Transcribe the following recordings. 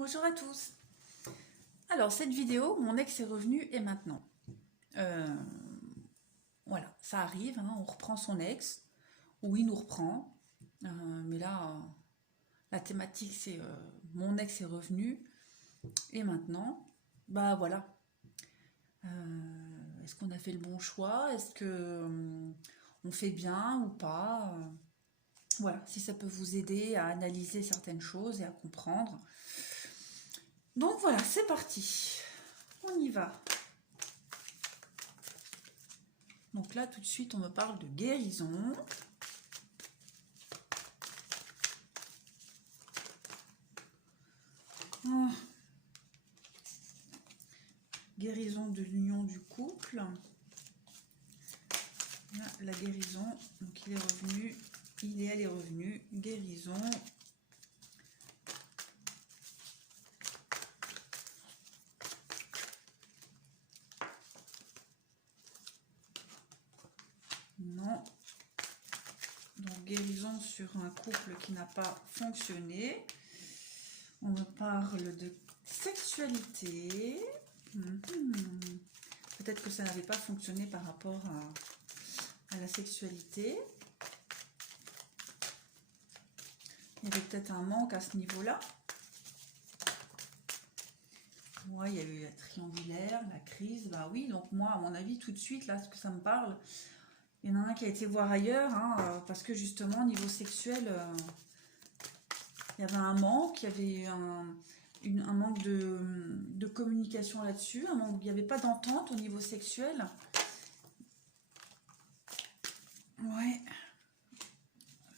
Bonjour à tous. Alors cette vidéo, mon ex est revenu et maintenant. Euh, voilà, ça arrive, hein, on reprend son ex, ou il nous reprend. Mais là, la thématique c'est mon ex est revenu et maintenant, bah voilà. Est-ce qu'on a fait le bon choix? Est-ce que on fait bien ou pas? Voilà, si ça peut vous aider à analyser certaines choses et à comprendre. Donc voilà, c'est parti. On y va. Donc là, tout de suite, on me parle de guérison. Oh. Guérison de l'union du couple. Là, la guérison, donc il est revenu, il et elle est revenu. Guérison. Non. Donc guérison sur un couple qui n'a pas fonctionné. On me parle de sexualité. Peut-être que ça n'avait pas fonctionné par rapport à la sexualité. Il y avait peut-être un manque à ce niveau-là. Ouais, il y a eu la triangulaire, la crise. Bah oui, donc moi, à mon avis, tout de suite, là, ce que ça me parle, il y en a un qui a été voir ailleurs, hein, parce que justement, au niveau sexuel, il y avait un manque, il y avait un manque de communication là-dessus, il n'y avait pas d'entente au niveau sexuel. Ouais.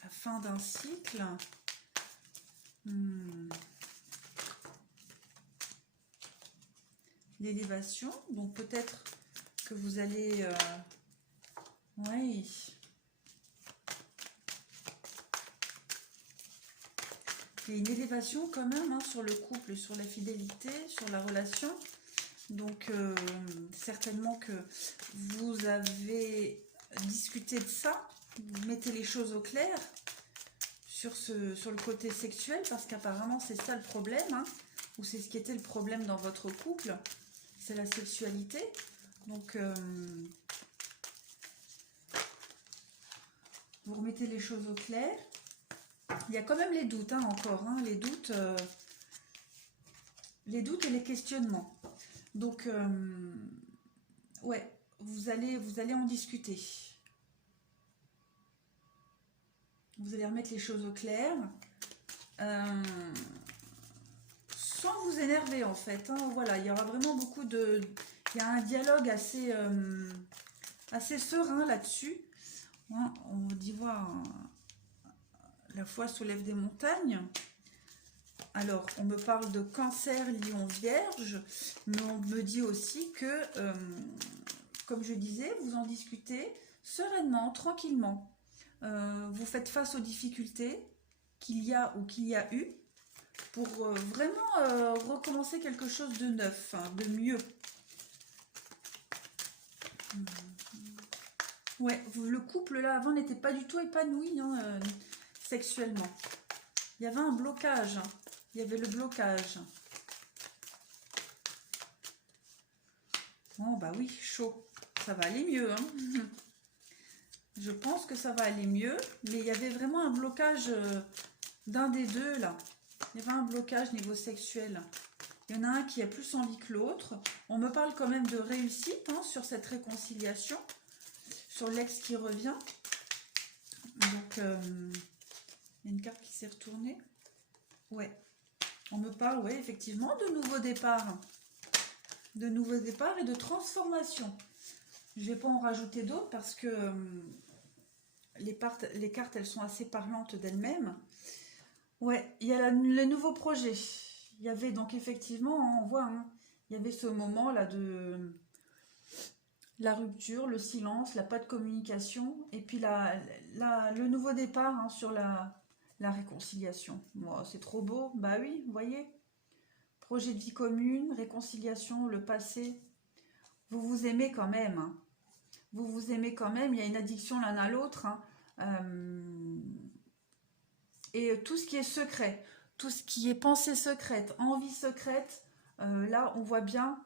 La fin d'un cycle. L'élévation, donc peut-être que vous allez... ouais. Il y a une élévation quand même, hein, sur le couple, sur la fidélité, sur la relation. Donc certainement que vous avez discuté de ça, vous mettez les choses au clair sur le côté sexuel, parce qu'apparemment c'est ça le problème, hein, ou c'est ce qui était le problème dans votre couple, c'est la sexualité. Donc vous remettez les choses au clair. Il y a quand même les doutes, hein, encore, hein, les doutes et les questionnements. Donc, ouais, vous allez en discuter. Vous allez remettre les choses au clair, sans vous énerver en fait, hein. Voilà, il y aura vraiment beaucoup de... Il y a un dialogue assez, assez serein là-dessus. Hein, on dit, voilà, la foi soulève des montagnes. Alors, on me parle de cancer, lion, vierge, mais on me dit aussi que, comme je disais, vous en discutez sereinement, tranquillement. Vous faites face aux difficultés qu'il y a ou qu'il y a eu pour vraiment recommencer quelque chose de neuf, hein, de mieux. Ouais, le couple là avant n'était pas du tout épanoui, hein, sexuellement. Il y avait un blocage, hein. Il y avait le blocage. Oh bah oui, chaud. Ça va aller mieux, hein. Je pense que ça va aller mieux, mais il y avait vraiment un blocage d'un des deux là. Il y avait un blocage niveau sexuel. Il y en a un qui a plus envie que l'autre. On me parle quand même de réussite, hein, sur cette réconciliation, sur l'ex qui revient. Donc, il y a une carte qui s'est retournée. Ouais. On me parle, ouais, effectivement, de nouveaux départs. De nouveaux départs et de transformation. Je ne vais pas en rajouter d'autres parce que les cartes, elles sont assez parlantes d'elles-mêmes. Ouais, il y a le nouveau projet. Il y avait donc effectivement, on voit, hein, il y avait ce moment-là de la rupture, le silence, la pas de communication, et puis le nouveau départ, hein, sur la réconciliation. Bon, c'est trop beau, bah oui, vous voyez. Projet de vie commune, réconciliation, le passé. Vous vous aimez quand même, hein. Vous vous aimez quand même, il y a une addiction l'un à l'autre, hein. Et tout ce qui est secret, tout ce qui est pensée secrète, envie secrète, là, on voit bien,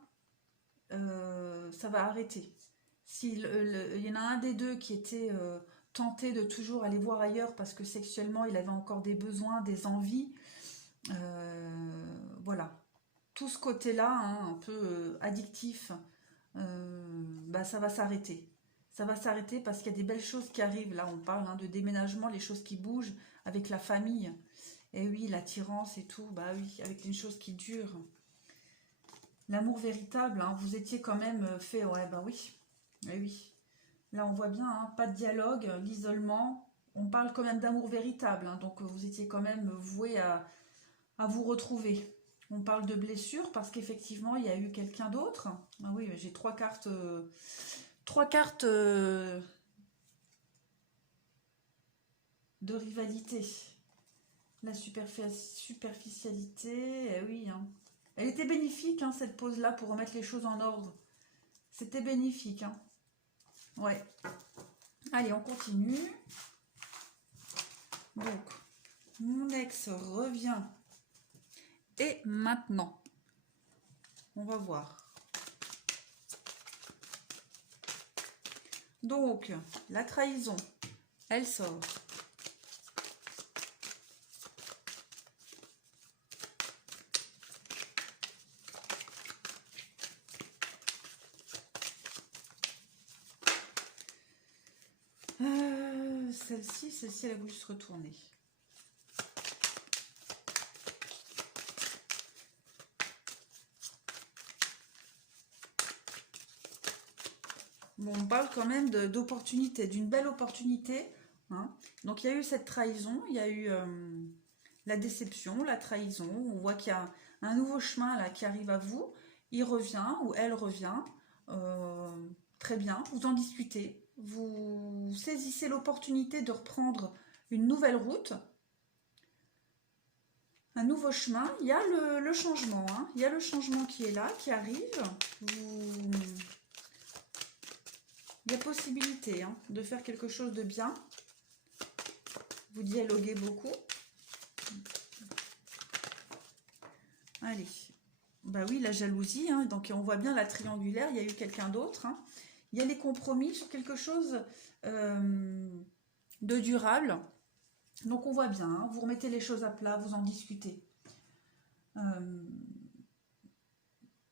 ça va arrêter. S'il y en a un des deux qui était tenté de toujours aller voir ailleurs parce que sexuellement, il avait encore des besoins, des envies, voilà. Tout ce côté-là, hein, un peu addictif, bah, ça va s'arrêter. Ça va s'arrêter parce qu'il y a des belles choses qui arrivent. Là, on parle hein, de déménagement, les choses qui bougent avec la famille. Et oui, l'attirance et tout, bah oui, avec une chose qui dure. L'amour véritable, hein, vous étiez quand même fait, ouais, bah oui. Eh oui. Là, on voit bien, hein, pas de dialogue, l'isolement. On parle quand même d'amour véritable, hein, donc vous étiez quand même voué à vous retrouver. On parle de blessure parce qu'effectivement, il y a eu quelqu'un d'autre. Ah oui, j'ai trois cartes de rivalité. La superficialité, eh oui. Hein. Elle était bénéfique, hein, cette pause-là, pour remettre les choses en ordre. C'était bénéfique. Hein. Ouais. Allez, on continue. Donc, mon ex revient. Et maintenant, on va voir. Donc, la trahison, elle sort. Celle-ci, elle a voulu se retourner. Bon, on parle quand même d'opportunité, d'une belle opportunité. Hein. Donc, il y a eu cette trahison, il y a eu la déception, la trahison. On voit qu'il y a un nouveau chemin là qui arrive à vous. Il revient ou elle revient. Très bien, vous en discutez. Vous saisissez l'opportunité de reprendre une nouvelle route. Un nouveau chemin. Il y a le changement. Hein. Il y a le changement qui est là, qui arrive. Il y a possibilité hein, de faire quelque chose de bien. Vous dialoguez beaucoup. Allez. Bah oui, la jalousie. Hein, donc on voit bien la triangulaire. Il y a eu quelqu'un d'autre. Hein. Il y a les compromis sur quelque chose de durable. Donc on voit bien. Hein, vous remettez les choses à plat. Vous en discutez.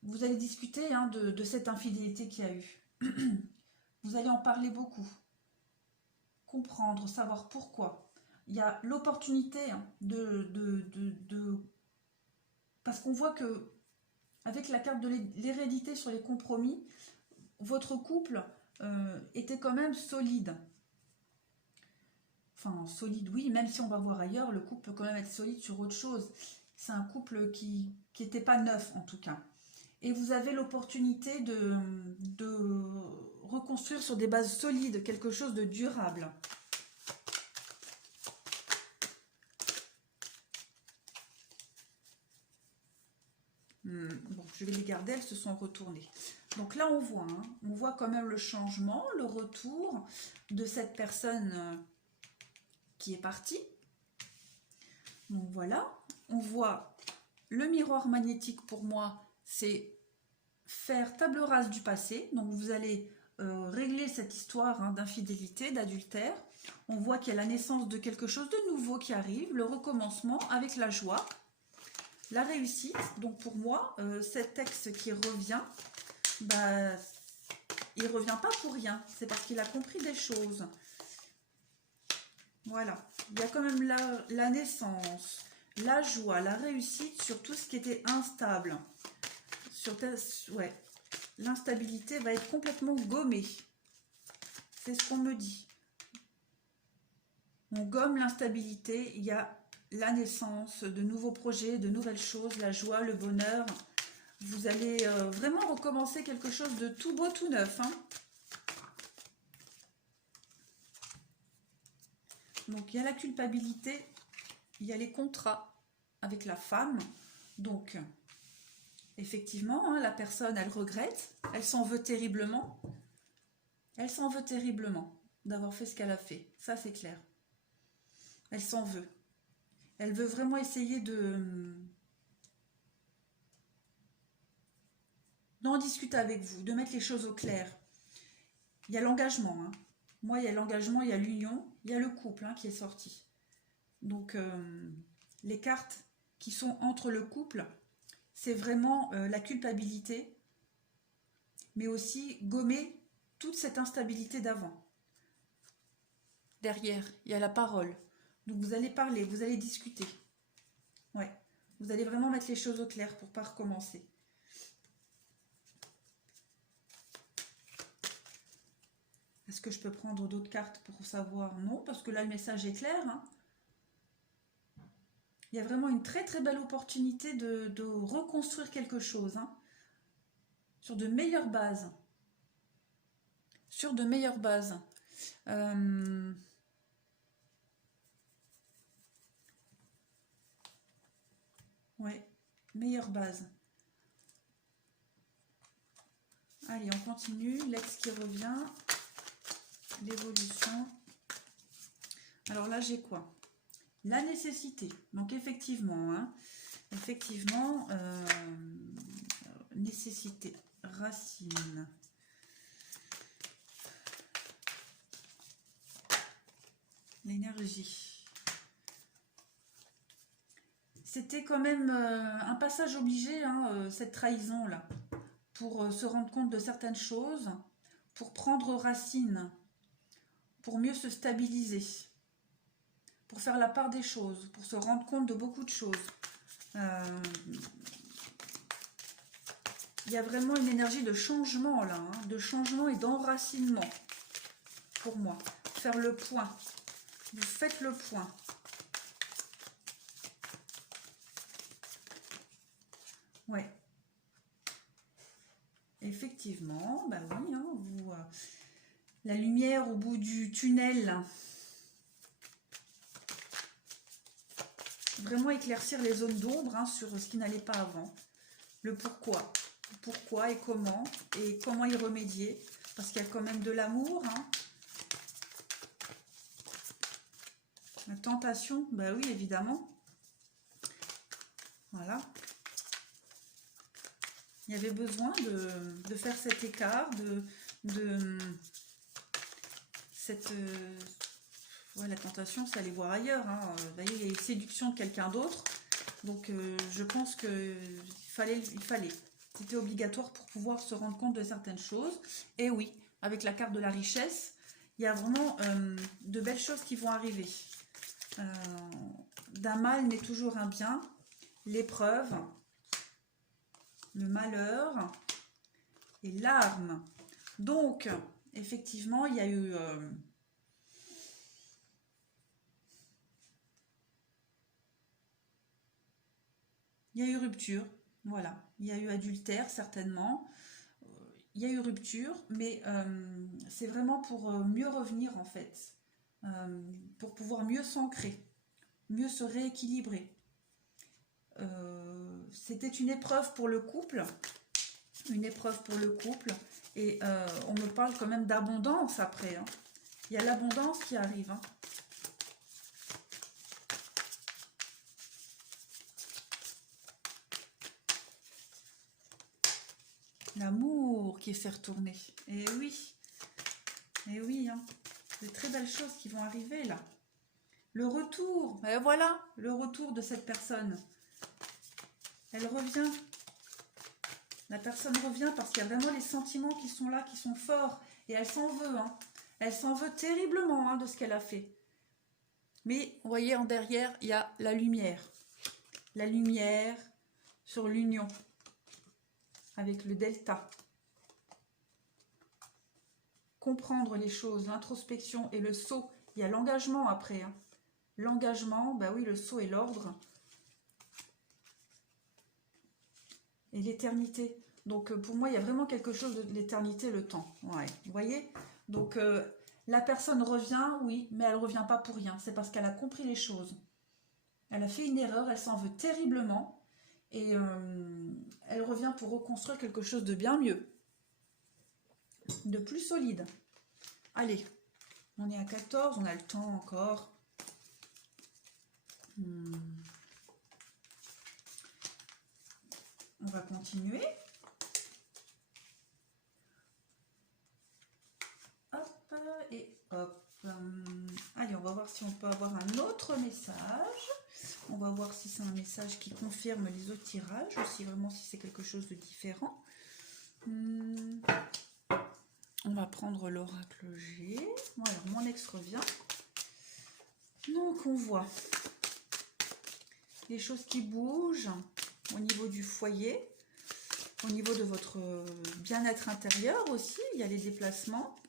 Vous allez discuter hein, de cette infidélité qu'il y a eu. Vous allez en parler beaucoup. Comprendre, savoir pourquoi. Il y a l'opportunité hein, parce qu'on voit que avec la carte de l'hérédité sur les compromis, votre couple était quand même solide. Enfin, solide, oui, même si on va voir ailleurs, le couple peut quand même être solide sur autre chose. C'est un couple qui n'était pas neuf, en tout cas. Et vous avez l'opportunité de reconstruire sur des bases solides, quelque chose de durable. Bon, je vais les garder, elles se sont retournées. Donc là, on voit quand même le changement, le retour de cette personne qui est partie. Donc voilà, on voit le miroir magnétique pour moi, c'est faire table rase du passé. Donc vous allez régler cette histoire hein, d'infidélité, d'adultère. On voit qu'il y a la naissance de quelque chose de nouveau qui arrive, le recommencement avec la joie. La réussite, donc pour moi, cet ex qui revient, bah, il ne revient pas pour rien. C'est parce qu'il a compris des choses. Voilà. Il y a quand même la naissance, la joie, la réussite sur tout ce qui était instable. Ouais. L'instabilité va être complètement gommée. C'est ce qu'on me dit. On gomme l'instabilité. Il y a la naissance de nouveaux projets, de nouvelles choses, la joie, le bonheur. Vous allez vraiment recommencer quelque chose de tout beau, tout neuf. Hein. Donc, il y a la culpabilité, il y a les contrats avec la femme. Donc, effectivement, hein, la personne, elle regrette, elle s'en veut terriblement. Elle s'en veut terriblement d'avoir fait ce qu'elle a fait. Ça, c'est clair. Elle s'en veut. Elle veut vraiment essayer d'en discuter avec vous, de mettre les choses au clair. Il y a l'engagement, hein. Moi, il y a l'engagement, il y a l'union, il y a le couple, hein, qui est sorti. Donc, les cartes qui sont entre le couple, c'est vraiment la culpabilité, mais aussi gommer toute cette instabilité d'avant. Derrière, il y a la parole. Donc, vous allez parler, vous allez discuter. Ouais, vous allez vraiment mettre les choses au clair pour ne pas recommencer. Est-ce que je peux prendre d'autres cartes pour savoir? Non, parce que là, le message est clair, hein. Il y a vraiment une très très belle opportunité de reconstruire quelque chose, hein, sur de meilleures bases. Sur de meilleures bases. Ouais, meilleure base. Allez, on continue. L'ex qui revient. L'évolution. Alors là, j'ai quoi? La nécessité. Donc effectivement, hein, effectivement, nécessité. Racine. L'énergie. C'était quand même un passage obligé, hein, cette trahison-là, pour se rendre compte de certaines choses, pour prendre racine, pour mieux se stabiliser, pour faire la part des choses, pour se rendre compte de beaucoup de choses. Il y a vraiment une énergie de changement là, hein, de changement et d'enracinement pour moi. Faire le point. Vous faites le point. Ouais. Effectivement, bah oui, hein, vous, la lumière au bout du tunnel. Vraiment éclaircir les zones d'ombre, hein, sur ce qui n'allait pas avant. Le pourquoi. Pourquoi et comment y remédier. Parce qu'il y a quand même de l'amour, hein. La tentation, bah oui, évidemment. Voilà. Il y avait besoin de faire cet écart, cette... ouais, la tentation, c'est aller voir ailleurs, hein. Vous voyez, il y a une séduction de quelqu'un d'autre. Donc, je pense qu'il fallait. C'était obligatoire pour pouvoir se rendre compte de certaines choses. Et oui, avec la carte de la richesse, il y a vraiment de belles choses qui vont arriver. D'un mal naît toujours un bien. L'épreuve, le malheur et l'arme. Donc, effectivement, il y a eu... il y a eu rupture, voilà. Il y a eu adultère, certainement. Il y a eu rupture, mais c'est vraiment pour mieux revenir, en fait. Pour pouvoir mieux s'ancrer, mieux se rééquilibrer. C'était une épreuve pour le couple. Une épreuve pour le couple. Et on me parle quand même d'abondance après, hein. Il y a l'abondance qui arrive, hein. L'amour qui s'est retourné. Et oui, hein. De très belles choses qui vont arriver là. Le retour, et voilà, le retour de cette personne. Elle revient. La personne revient parce qu'il y a vraiment les sentiments qui sont là, qui sont forts. Et elle s'en veut, hein. Elle s'en veut terriblement, hein, de ce qu'elle a fait. Mais, vous voyez, en derrière, il y a la lumière. La lumière sur l'union. Avec le delta. Comprendre les choses, l'introspection et le saut. Il y a l'engagement après, hein. L'engagement, bah oui, le saut et l'ordre. Et l'éternité. Donc pour moi, il y a vraiment quelque chose de l'éternité, le temps. Ouais, vous voyez? Donc la personne revient, oui, mais elle ne revient pas pour rien. C'est parce qu'elle a compris les choses. Elle a fait une erreur, elle s'en veut terriblement. Et elle revient pour reconstruire quelque chose de bien mieux. De plus solide. Allez, on est à 14, on a le temps encore. On va continuer. Hop, et hop. Allez, on va voir si on peut avoir un autre message. On va voir si c'est un message qui confirme les autres tirages, ou si vraiment si c'est quelque chose de différent. On va prendre l'oracle G. Bon, alors, mon ex revient. Donc, on voit les choses qui bougent au niveau du foyer, au niveau de votre bien-être intérieur aussi. Il y a les déplacements.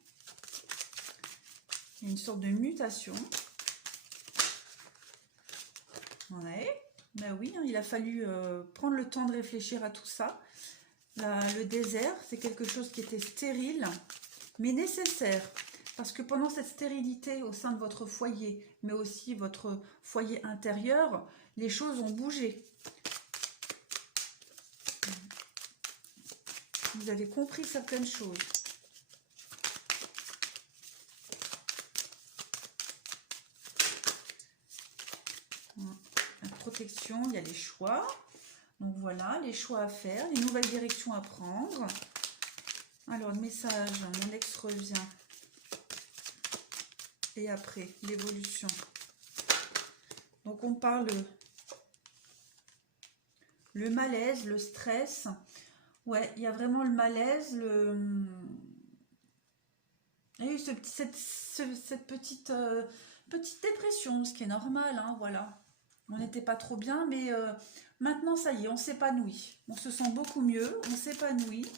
Il y a une sorte de mutation. Ouais, ben oui, hein, il a fallu prendre le temps de réfléchir à tout ça. Le désert, c'est quelque chose qui était stérile, mais nécessaire. Parce que pendant cette stérilité au sein de votre foyer, mais aussi votre foyer intérieur, les choses ont bougé. Vous avez compris certaines choses. La protection, il y a les choix. Donc voilà, les choix à faire, les nouvelles directions à prendre. Alors, le message, mon ex revient. Et après, l'évolution. Donc, on parle le malaise, le stress. Ouais, il y a vraiment le malaise, il y a eu cette petite dépression, ce qui est normal, hein, voilà. On n'était pas trop bien, mais maintenant, ça y est, on s'épanouit. On se sent beaucoup mieux, on s'épanouit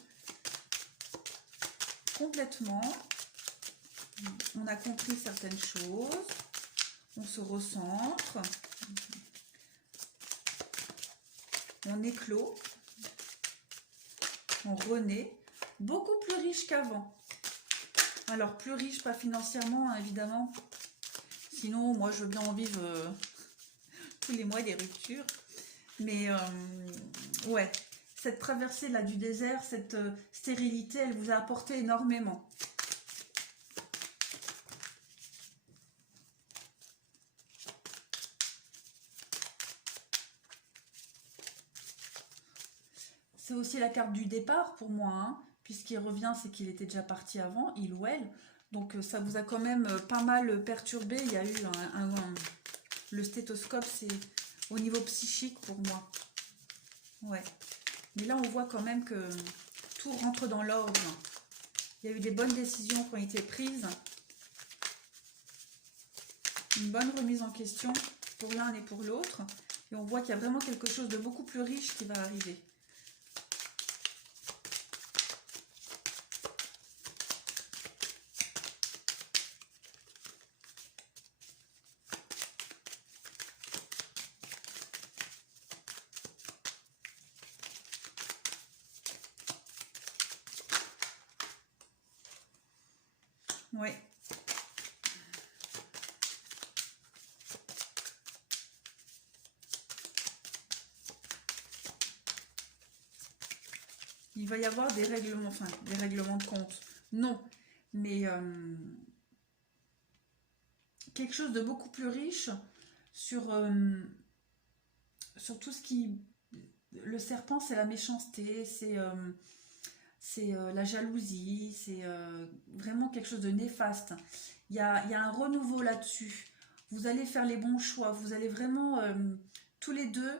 complètement. On a compris certaines choses. On se recentre. On éclot. On renaît. Beaucoup plus riche qu'avant. Alors, plus riche, pas financièrement, hein, évidemment. Sinon, moi, je veux bien en vivre tous les mois des ruptures. Mais, ouais, cette traversée là du désert, cette stérilité, elle vous a apporté énormément. C'est aussi la carte du départ pour moi, hein, puisqu'il revient, c'est qu'il était déjà parti avant, il ou elle. Donc ça vous a quand même pas mal perturbé. Il y a eu le stéthoscope, c'est au niveau psychique pour moi. Ouais. Mais là, on voit quand même que tout rentre dans l'ordre. Il y a eu des bonnes décisions qui ont été prises. Une bonne remise en question pour l'un et pour l'autre. Et on voit qu'il y a vraiment quelque chose de beaucoup plus riche qui va arriver. Ouais. Il va y avoir des règlements, enfin des règlements de compte. Non, mais quelque chose de beaucoup plus riche sur tout ce qui... Le serpent, c'est la méchanceté, c'est la jalousie, c'est vraiment quelque chose de néfaste. Il y a un renouveau là-dessus. Vous allez faire les bons choix. Vous allez vraiment, tous les deux,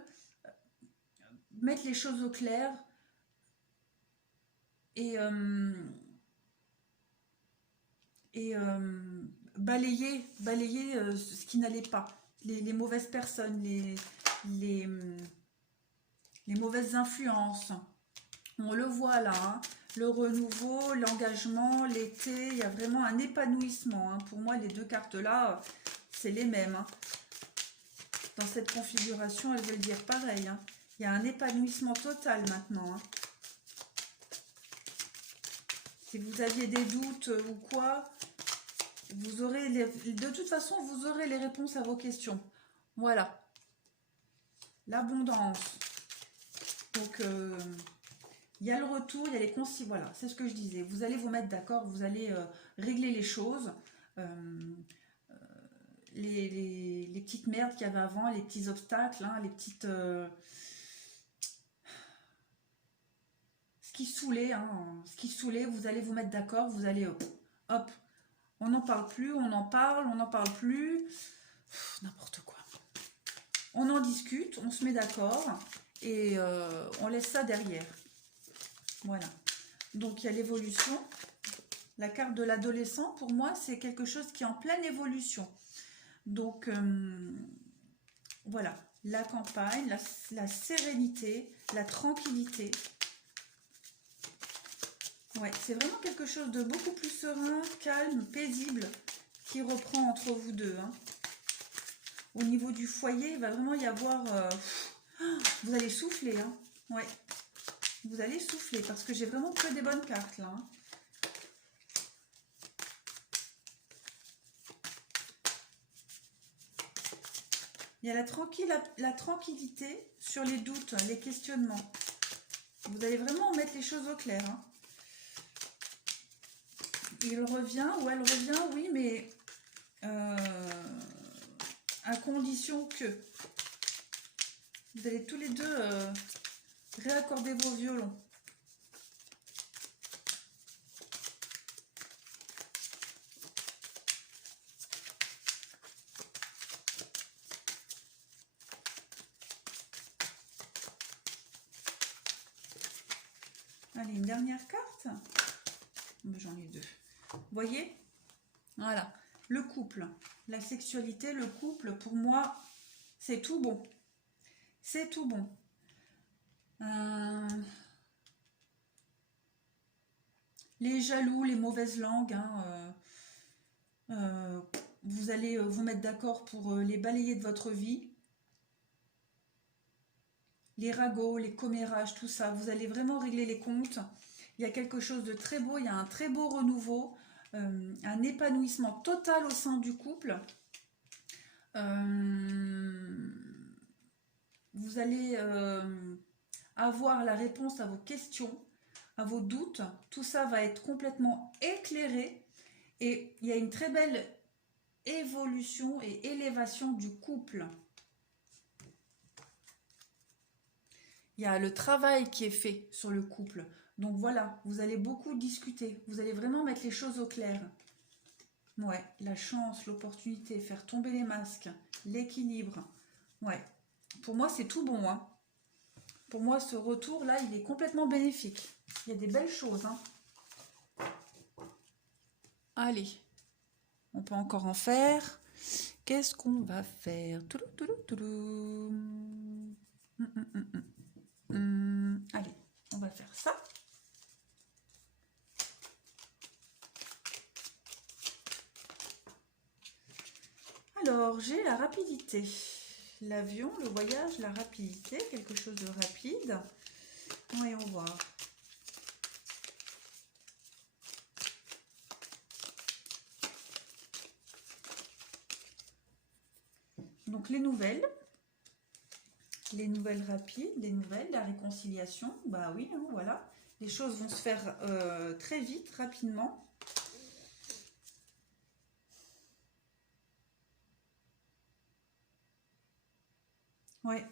mettre les choses au clair et balayer ce qui n'allait pas. Les mauvaises personnes, les mauvaises influences. On le voit là, hein. Le renouveau, l'engagement, l'été, il y a vraiment un épanouissement, hein. Pour moi, les deux cartes-là, c'est les mêmes, hein. Dans cette configuration, elles veulent dire pareil, hein. Il y a un épanouissement total maintenant, hein. Si vous aviez des doutes ou quoi, vous aurez de toute façon, vous aurez les réponses à vos questions. Voilà. L'abondance. Donc, il y a le retour, il y a les consignes, voilà, c'est ce que je disais. Vous allez vous mettre d'accord, vous allez régler les choses. les petites merdes qu'il y avait avant, les petits obstacles, hein, les petites... ce qui saoulait, hein, ce qui saoulait, vous allez vous mettre d'accord, vous allez... hop, on n'en parle plus, on en parle, on n'en parle plus. N'importe quoi. On en discute, on se met d'accord et on laisse ça derrière. Voilà. Donc, il y a l'évolution. La carte de l'adolescent, pour moi, c'est quelque chose qui est en pleine évolution. Donc, voilà. La campagne, la sérénité, la tranquillité. Ouais, c'est vraiment quelque chose de beaucoup plus serein, calme, paisible qui reprend entre vous deux. Hein. Au niveau du foyer, il va vraiment y avoir... vous allez souffler. Hein. Ouais. Vous allez souffler parce que j'ai vraiment que des bonnes cartes là. Hein. Il y a la tranquillité sur les doutes, les questionnements. Vous allez vraiment mettre les choses au clair. Hein. Il revient ou elle revient, oui, mais à condition que vous allez tous les deux réaccorder vos violons. Allez, une dernière carte. J'en ai deux. Vous voyez? Voilà. Le couple, la sexualité, le couple, pour moi, c'est tout bon. C'est tout bon. Les jaloux, les mauvaises langues, hein, vous allez vous mettre d'accord pour les balayer de votre vie. Les ragots, les commérages, tout ça, vous allez vraiment régler les comptes. Il y a quelque chose de très beau, il y a un très beau renouveau, un épanouissement total au sein du couple. Vous allez avoir la réponse à vos questions, à vos doutes. Tout ça va être complètement éclairé et il y a une très belle évolution et élévation du couple. Il y a le travail qui est fait sur le couple. Donc voilà, vous allez beaucoup discuter. Vous allez vraiment mettre les choses au clair. Ouais, la chance, l'opportunité, faire tomber les masques, l'équilibre. Ouais, pour moi, c'est tout bon. Hein. Pour moi, ce retour-là, il est complètement bénéfique. Il y a des belles choses. Hein. Allez, on peut encore en faire. Qu'est-ce qu'on va faire? Allez, on va faire ça. Alors, j'ai la rapidité. L'avion, le voyage, la rapidité, quelque chose de rapide. Voyons voir. Donc, les nouvelles rapides, les nouvelles, la réconciliation. Bah oui, hein, voilà. Les choses vont se faire très vite, rapidement. Ouais.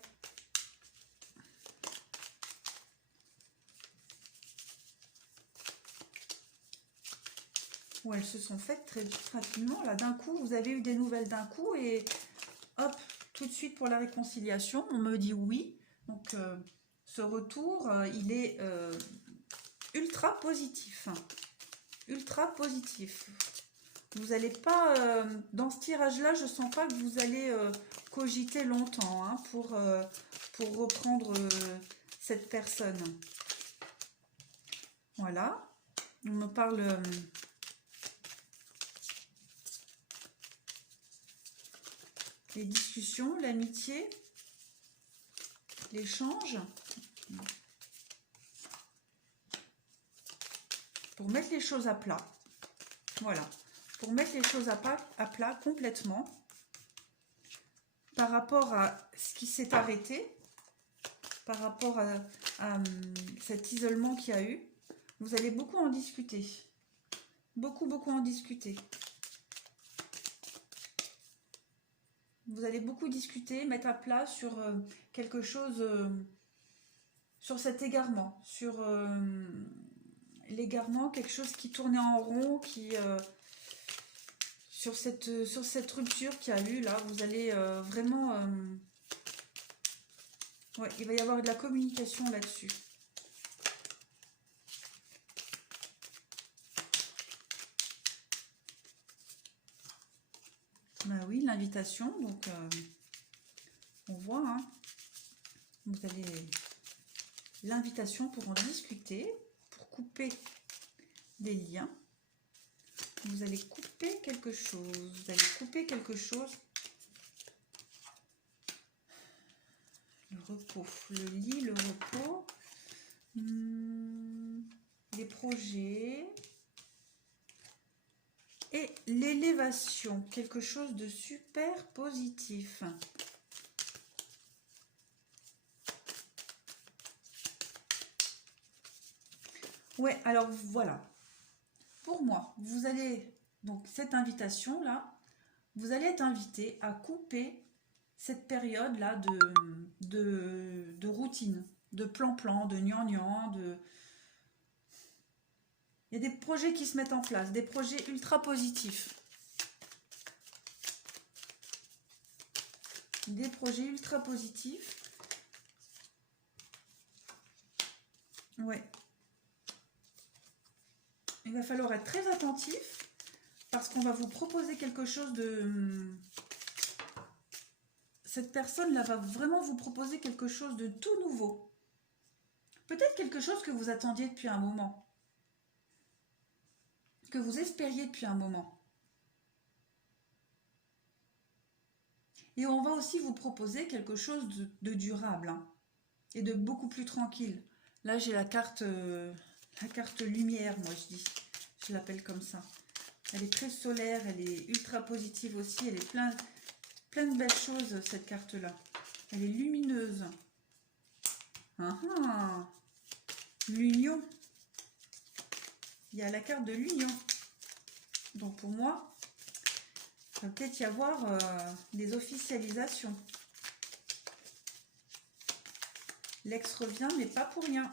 Où elles se sont faites très vite, rapidement. Là, d'un coup, vous avez eu des nouvelles d'un coup et hop, tout de suite pour la réconciliation, on me dit oui. Donc, ce retour, il est ultra positif. Ultra positif. Vous n'allez pas, dans ce tirage-là, je sens pas que vous allez cogiter longtemps hein, pour reprendre cette personne. Voilà. On me parle... les discussions, l'amitié, l'échange. Pour mettre les choses à plat. Voilà. Pour mettre les choses à plat complètement. Par rapport à ce qui s'est arrêté. Par rapport à cet isolement qu'il y a eu. Vous allez beaucoup en discuter. Beaucoup en discuter. Vous allez beaucoup discuter, mettre à plat sur quelque chose, sur cet égarement, sur l'égarement, quelque chose qui tournait en rond, sur cette rupture qu'il y a eu là, vous allez vraiment... ouais, il va y avoir de la communication là-dessus. Ben oui, l'invitation, donc on voit, hein, vous avez l'invitation pour en discuter, pour couper des liens. Vous allez couper quelque chose, vous allez couper quelque chose. Le repos, le lit, le repos, les projets et l'élévation, quelque chose de super positif. Ouais, alors voilà. Pour moi, vous allez, donc cette invitation-là, vous allez être invité à couper cette période-là de routine, de plan-plan, de gnangnan, de... Il y a des projets qui se mettent en place, des projets ultra positifs. Des projets ultra positifs. Ouais. Il va falloir être très attentif parce qu'on va vous proposer quelque chose de... Cette personne-là va vraiment vous proposer quelque chose de tout nouveau. Peut-être quelque chose que vous attendiez depuis un moment. Que vous espériez depuis un moment. Et on va aussi vous proposer quelque chose de durable, hein, et de beaucoup plus tranquille. Là, j'ai la carte lumière, moi je dis. Je l'appelle comme ça. Elle est très solaire, elle est ultra positive aussi. Elle est plein de belles choses, cette carte-là. Elle est lumineuse. L'union. Il y a la carte de l'union. Donc pour moi, il va peut-être y avoir des officialisations. L'ex revient, mais pas pour rien.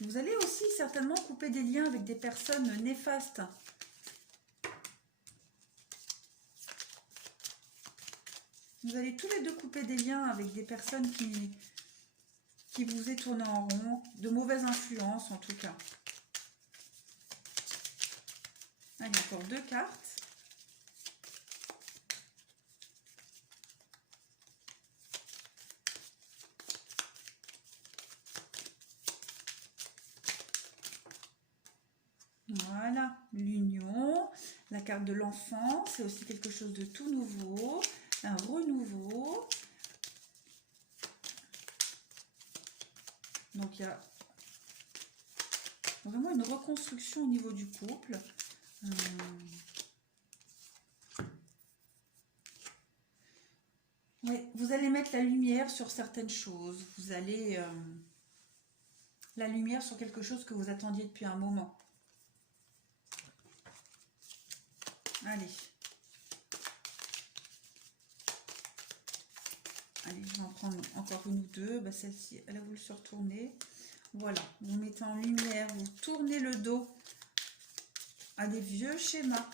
Vous allez aussi certainement couper des liens avec des personnes néfastes. Vous allez tous les deux couper des liens avec des personnes qui vous est tourné en rond, de mauvaises influences en tout cas. Allez, encore 2 cartes. Voilà, l'union, la carte de l'enfant, c'est aussi quelque chose de tout nouveau, un renouveau. Donc il y a vraiment une reconstruction au niveau du couple. Ouais, vous allez mettre la lumière sur certaines choses. Vous allez... la lumière sur quelque chose que vous attendiez depuis un moment. Allez. Allez, je vais en prendre encore une ou deux. Bah, celle-ci, elle a voulu se retourner. Voilà, vous mettez en lumière, vous tournez le dos à des vieux schémas.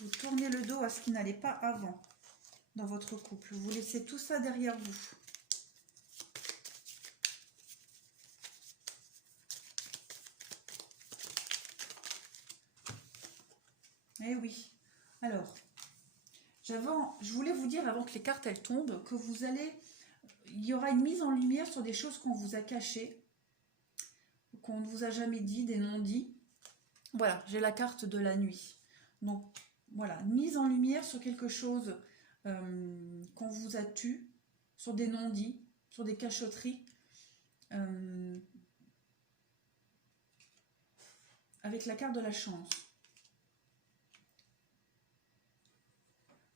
Vous tournez le dos à ce qui n'allait pas avant dans votre couple. Vous laissez tout ça derrière vous. Eh oui. Alors, je voulais vous dire avant que les cartes elles tombent que il y aura une mise en lumière sur des choses qu'on vous a cachées, qu'on ne vous a jamais dit, des non-dits. Voilà, j'ai la carte de la nuit. Donc voilà, mise en lumière sur quelque chose qu'on vous a tu, sur des non-dits, sur des cachotteries, avec la carte de la chance.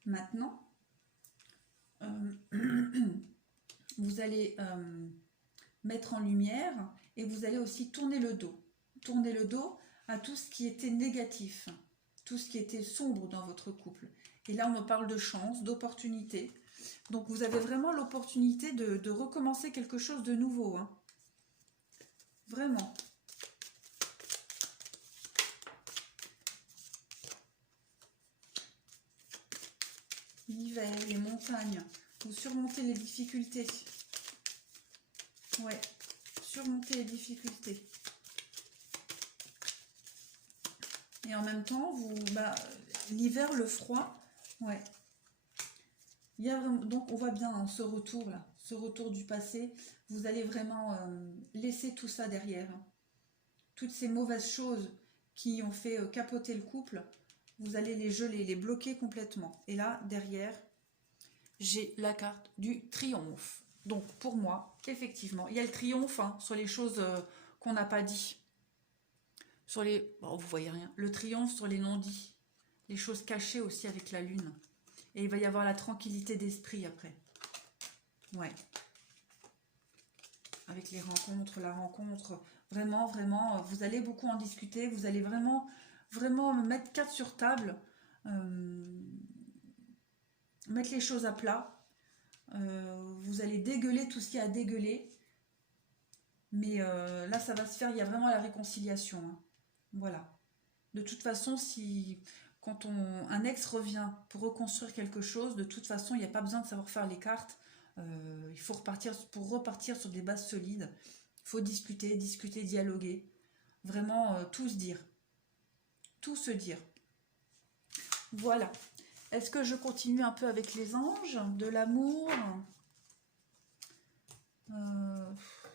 Maintenant, vous allez mettre en lumière et vous allez aussi tourner le dos. Tourner le dos à tout ce qui était négatif, tout ce qui était sombre dans votre couple. Et là, on me parle de chance, d'opportunité. Donc, vous avez vraiment l'opportunité de recommencer quelque chose de nouveau. Hein. Vraiment. L'hiver, les montagnes. Vous surmontez les difficultés. Ouais, surmonter les difficultés. Et en même temps, l'hiver, le froid, ouais. Il y a vraiment, donc on voit bien hein, ce retour là, ce retour du passé. Vous allez vraiment laisser tout ça derrière. Hein. Toutes ces mauvaises choses qui ont fait capoter le couple, vous allez les geler, les bloquer complètement. Et là, derrière, j'ai la carte du triomphe. Donc pour moi, effectivement, il y a le triomphe hein, sur les choses qu'on n'a pas dit. Sur les... Bon, vous voyez rien. Le triomphe sur les non-dits. Les choses cachées aussi avec la lune. Et il va y avoir la tranquillité d'esprit après. Ouais. Avec les rencontres, la rencontre. Vraiment, vraiment, vous allez beaucoup en discuter. Vous allez vraiment, vraiment mettre carte sur table. Mettre les choses à plat. Vous allez dégueuler tout ce qu'il y a à dégueuler. Mais là, ça va se faire. Il y a vraiment la réconciliation. Hein. Voilà. De toute façon, si quand un ex revient pour reconstruire quelque chose, de toute façon, il n'y a pas besoin de savoir faire les cartes. Il faut repartir sur des bases solides. Il faut discuter, dialoguer. Vraiment, tout se dire. Tout se dire. Voilà. Est-ce que je continue un peu avec les anges? De l'amour?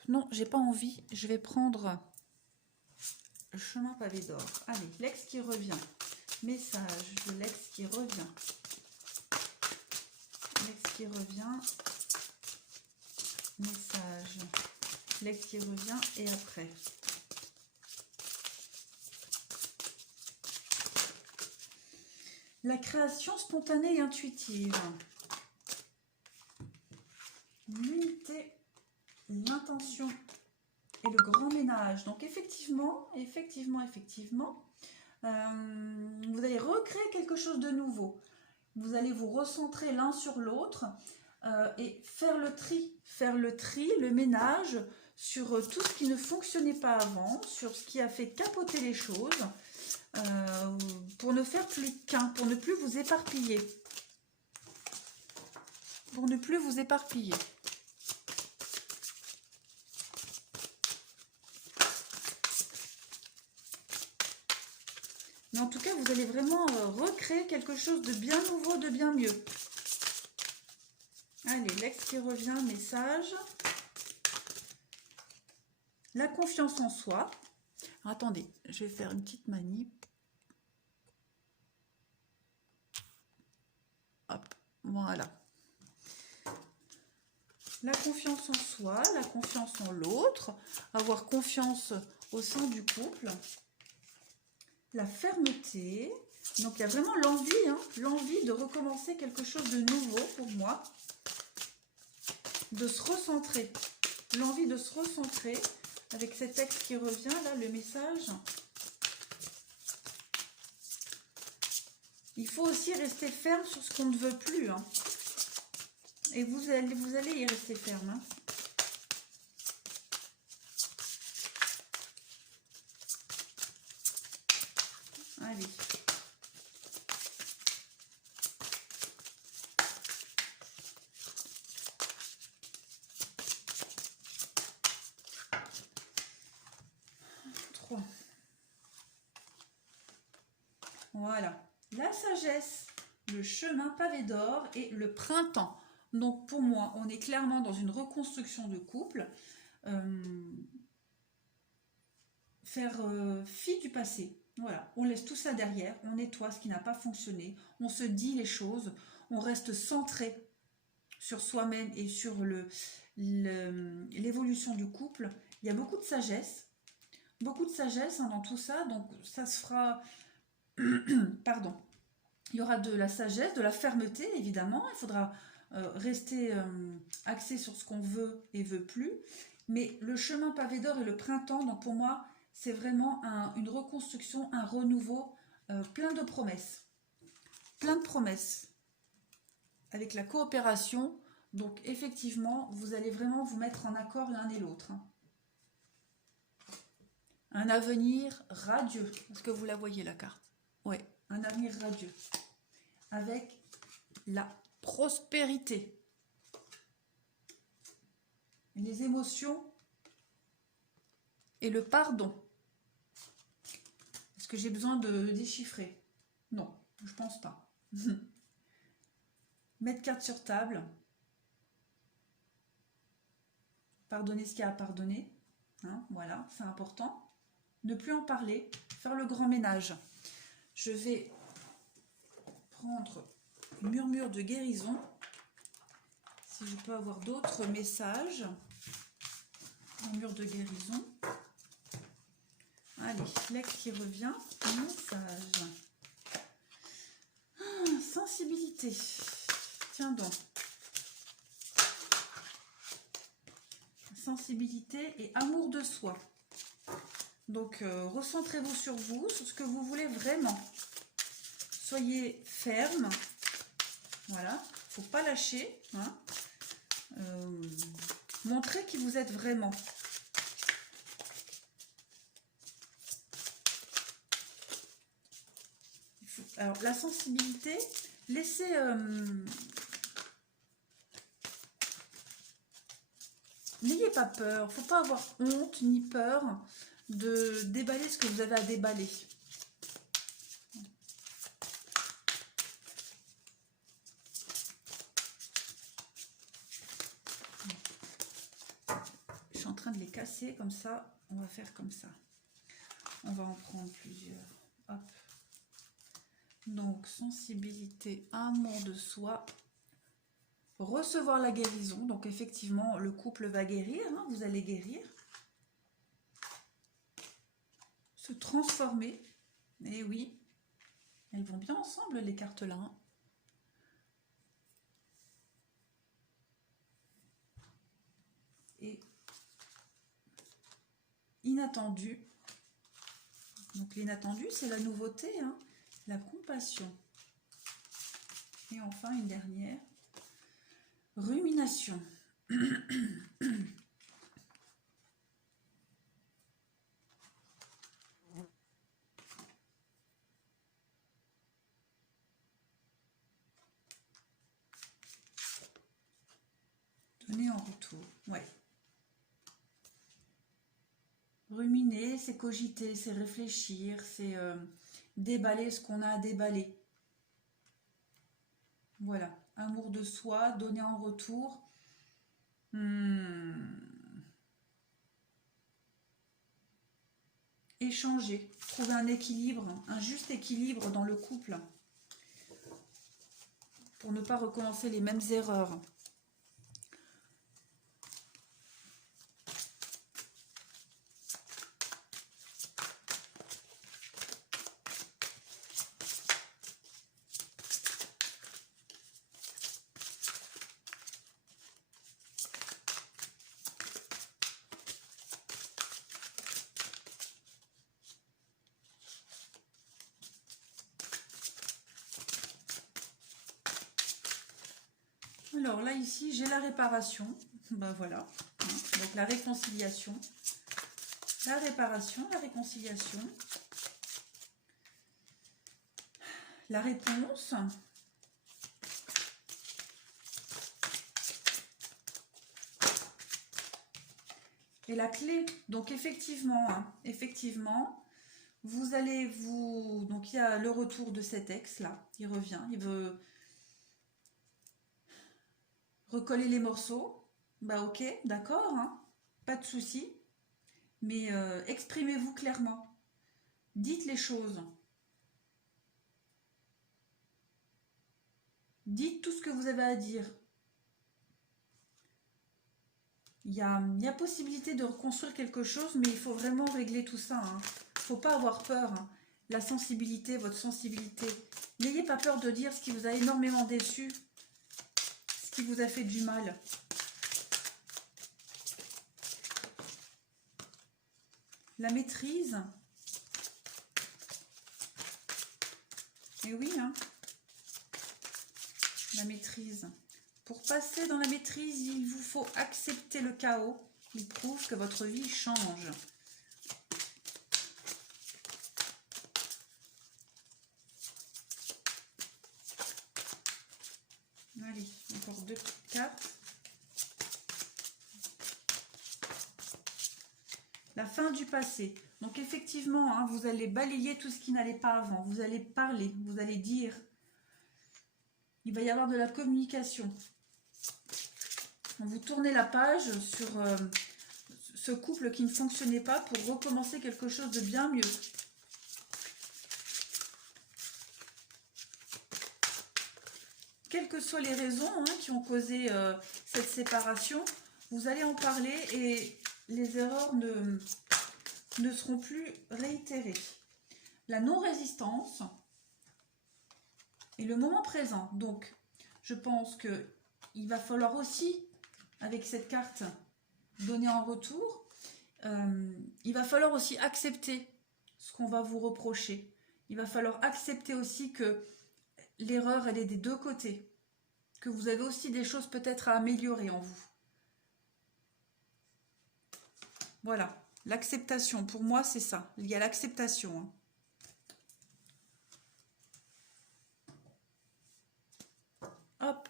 Non, j'ai pas envie. Je vais prendre... Le chemin pavé d'or. Allez, l'ex qui revient. Message de l'ex qui revient. L'ex qui revient. Message. L'ex qui revient et après. La création spontanée et intuitive. L'unité, l'intention et le grand ménage. Donc effectivement, vous allez recréer quelque chose de nouveau. Vous allez vous recentrer l'un sur l'autre et faire le tri, le ménage sur tout ce qui ne fonctionnait pas avant, sur ce qui a fait capoter les choses, pour ne faire plus qu'un, pour ne plus vous éparpiller. Pour ne plus vous éparpiller. Mais en tout cas, vous allez vraiment recréer quelque chose de bien nouveau, de bien mieux. Allez, l'ex qui revient, message. La confiance en soi. Alors, attendez, je vais faire une petite manip. Hop, voilà. La confiance en soi, la confiance en l'autre, avoir confiance au sein du couple. La fermeté. Donc, il y a vraiment l'envie, hein, l'envie de recommencer quelque chose de nouveau pour moi. De se recentrer. L'envie de se recentrer avec cet texte qui revient, là, le message. Il faut aussi rester ferme sur ce qu'on ne veut plus. Hein. Et vous allez y rester ferme. Hein. Allez. Voilà, la sagesse, le chemin pavé d'or et le printemps. Donc pour moi, on est clairement dans une reconstruction de couple. Faire fi du passé. Voilà, on laisse tout ça derrière, on nettoie ce qui n'a pas fonctionné, on se dit les choses, on reste centré sur soi-même et sur l'évolution du couple. Il y a beaucoup de sagesse hein, dans tout ça, donc ça se fera... Pardon. Il y aura de la sagesse, de la fermeté, évidemment. Il faudra rester axé sur ce qu'on veut et veut plus. Mais le chemin pavé d'or et le printemps, donc pour moi, c'est vraiment une reconstruction, un renouveau plein de promesses. Plein de promesses. Avec la coopération, donc effectivement, vous allez vraiment vous mettre en accord l'un et l'autre. Hein. Un avenir radieux. Est-ce que vous la voyez la carte? Oui, un avenir radieux. Avec la prospérité. Les émotions et le pardon. Est-ce que j'ai besoin de déchiffrer? Non, je pense pas. Mettre carte sur table. Pardonner ce qu'il y a à pardonner. Hein, voilà, c'est important. Ne plus en parler. Faire le grand ménage. Je vais prendre une murmure de guérison. Si je peux avoir d'autres messages. Murmure de guérison. Allez, l'ex qui revient. Message. Sensibilité. Tiens donc. Sensibilité et amour de soi. Donc, recentrez-vous sur vous, sur ce que vous voulez vraiment. Soyez ferme. Voilà. Il ne faut pas lâcher. Hein. Montrez qui vous êtes vraiment. Alors, la sensibilité, laissez... N'ayez pas peur, il ne faut pas avoir honte ni peur de déballer ce que vous avez à déballer. Je suis en train de les casser comme ça, on va faire comme ça. On va en prendre plusieurs. Hop. Donc, sensibilité, amour de soi. Recevoir la guérison, donc effectivement le couple va guérir, hein, vous allez guérir, se transformer, et oui, elles vont bien ensemble les cartes là. Hein. Et inattendu, donc l'inattendu c'est la nouveauté, hein, la compassion, et enfin une dernière. Rumination. Donner en retour. Ouais. Ruminer, c'est cogiter, c'est réfléchir, c'est déballer ce qu'on a à déballer. Voilà. Amour de soi, donner en retour. Échanger, trouver un équilibre, un juste équilibre dans le couple pour ne pas recommencer les mêmes erreurs. Alors là, ici, j'ai la réparation. Ben voilà. Donc la réconciliation. La réparation, la réconciliation. La réponse. Et la clé. Donc effectivement, hein, effectivement, vous allez vous... Donc il y a le retour de cet ex là. Il revient, il veut... recoller les morceaux, bah ok, d'accord, hein, pas de souci, mais exprimez-vous clairement, dites les choses, dites tout ce que vous avez à dire. Il y a possibilité de reconstruire quelque chose, mais il faut vraiment régler tout ça, hein. Il ne faut pas avoir peur, hein. La sensibilité, votre sensibilité, n'ayez pas peur de dire ce qui vous a énormément déçu, ce qui vous a fait du mal. La maîtrise. Et oui, hein. La maîtrise. Pour passer dans la maîtrise, il vous faut accepter le chaos. Il prouve que votre vie change. Allez, encore 2 petites cartes. La fin du passé. Donc effectivement, hein, vous allez balayer tout ce qui n'allait pas avant. Vous allez parler, vous allez dire. Il va y avoir de la communication. Vous tournez la page sur ce couple qui ne fonctionnait pas pour recommencer quelque chose de bien mieux. Quelles que soient les raisons hein, qui ont causé cette séparation, vous allez en parler et les erreurs ne seront plus réitérées. La non-résistance et le moment présent. Donc, je pense qu'il va falloir aussi, avec cette carte donnée en retour, il va falloir aussi accepter ce qu'on va vous reprocher. Il va falloir accepter aussi que l'erreur, elle est des deux côtés. Que vous avez aussi des choses peut-être à améliorer en vous. Voilà, l'acceptation, pour moi, c'est ça. Il y a l'acceptation. Hein. Hop.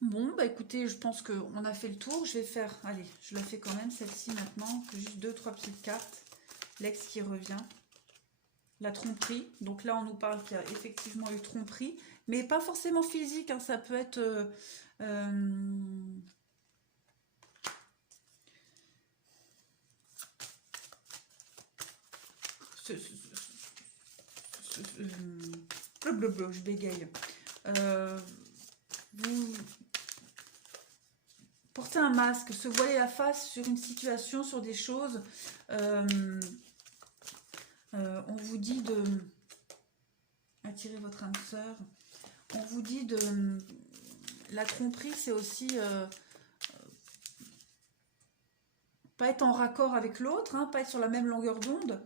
Bon, bah écoutez, je pense qu'on a fait le tour. Je vais faire, allez, je la fais quand même, celle-ci maintenant. Juste 2-3 petites cartes. L'ex qui revient. La tromperie. Donc là, on nous parle qu'il y a effectivement eu tromperie. Mais pas forcément physique, hein, ça peut être... je bégaye. Vous portez un masque, se voiler la face sur une situation, sur des choses. On vous dit de attirer votre âme sœur. On vous dit de... La tromperie, c'est aussi... pas être en raccord avec l'autre, hein, pas être sur la même longueur d'onde.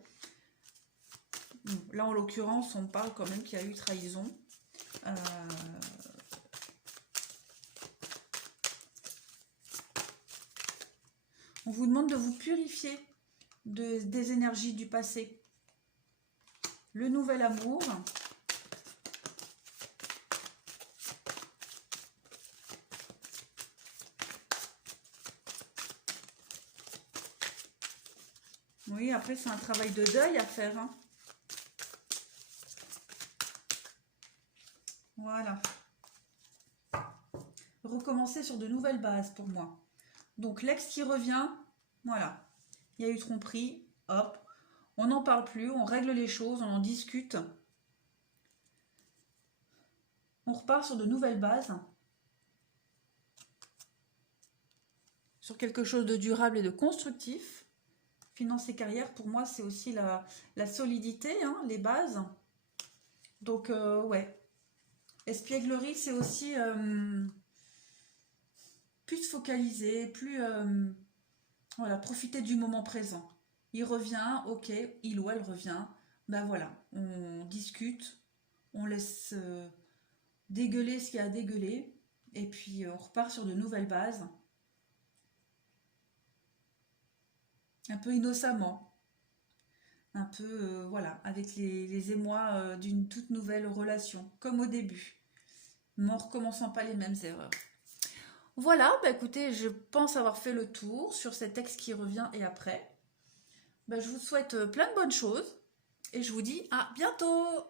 Là, en l'occurrence, on parle quand même qu'il y a eu trahison. On vous demande de vous purifier des énergies du passé. Le nouvel amour. Oui, après, c'est un travail de deuil à faire. Hein. Voilà. Recommencer sur de nouvelles bases pour moi. Donc, l'ex qui revient, voilà. Il y a eu tromperie, hop. On n'en parle plus, on règle les choses, on en discute. On repart sur de nouvelles bases. Sur quelque chose de durable et de constructif. Finance et carrière, pour moi, c'est aussi la solidité, hein, les bases. Donc, ouais. Espièglerie, c'est aussi plus focalisé, plus... voilà, profiter du moment présent. Il revient, ok, il ou elle revient. Ben voilà, on discute, on laisse dégueuler ce qu'il y a à dégueuler. Et puis, on repart sur de nouvelles bases. Un peu innocemment. Un peu, voilà, avec les émois d'une toute nouvelle relation, comme au début. Mais en recommençant pas les mêmes erreurs. Voilà, bah écoutez, je pense avoir fait le tour sur cet ex qui revient et après. Bah, je vous souhaite plein de bonnes choses et je vous dis à bientôt!